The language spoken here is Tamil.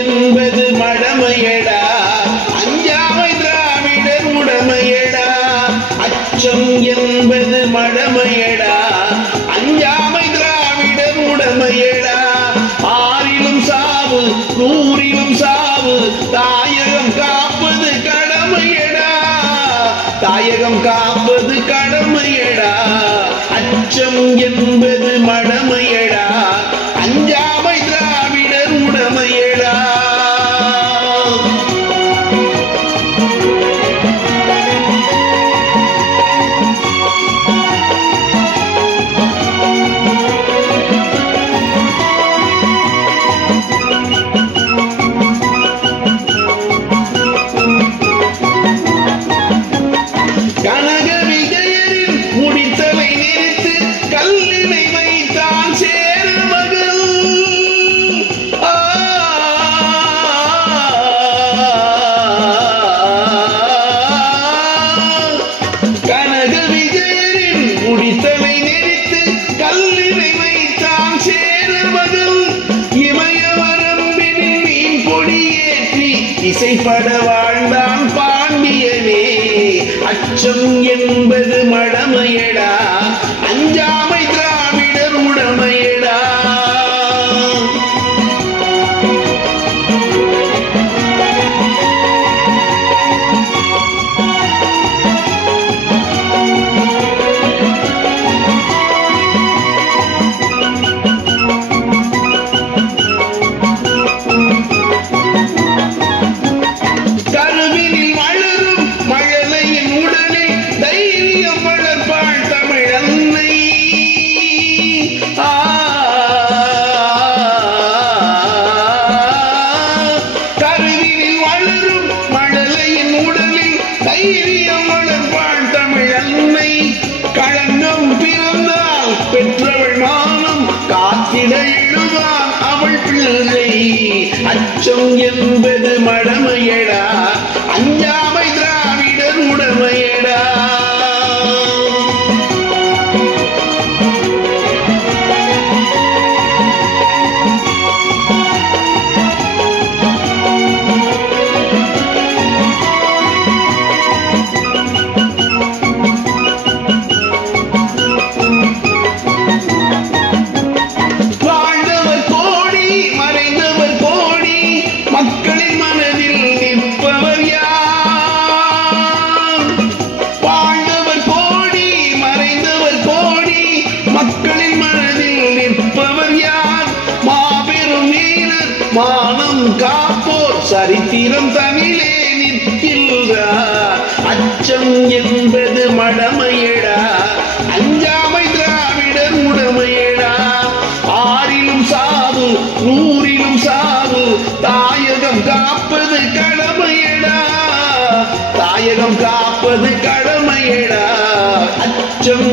என்பது மடமையடா, அஞ்சாமை திராவிடர் உடமையடா. அச்சம் என்பது மடமையடா, அஞ்சாமை திராவிடர் உடமையடா. ஆறிலும் சாவு நூறிலும் சாவு, தாயகம் காப்பது கடமையடா, தாயகம் காப்பது கடமையடா. அச்சம் என்பது மடமையடா, அஞ்சாமை திராவிடர் உடமையடா. கனக விஜயரின் முடித்தலை நிறுத்து, கல்லினை வைத்தான் சேர்மகள். கனக விஜயரின் முடித்தலை நிறுத்து, கல்லினை வைத்தான் சேர்மகள். இமயவரம்பினில் மீன் கொடியேற்றி இசைப்பட வாழ்ந்தான் பாண்டியனே. அச்சம் என்பது மடமையடா, அஞ்சாமை திராவிடர் உடமையடா. கருவினில் வளரும் மழலையின் உடனே தைரியம் வளர்ப்பாள் தமிழன்னை. கருவினில் வளரும் மழலையின் உடலில் தைரியம் வளர்ப்பாள் தமிழன்னை. களங்கம் பிறந்தால் பெற்றவள் மானம் காத்திட எழுவான் அவள் பிள்ளை. அச்சம் என்பது மடமையடா, அஞ்சாமை திராவிடர் உடமையடா. வாழ்ந்தவர் கோடி மறைந்தவர் கோடி, மக்களின் மனதில் நிற்பவர் யார்? வாழ்ந்தவர் கோடி மறைந்தவர் கோடி, மக்களின் மனதில் நிற்பவர் யார்? மாபெரும் வீரர் மானம் காப்போர் சரித்திரம் தனிலே நிற்கின்றார். அச்சம் என்பது மடமையடா, அஞ்சாமை திராவிடர் உடமையடா. ஆறிலும் சாவு நூறிலும் சாவு, தாயகம் காப்பது கடமையடா, தாயகம் காப்பது கடமையடா. அச்சம்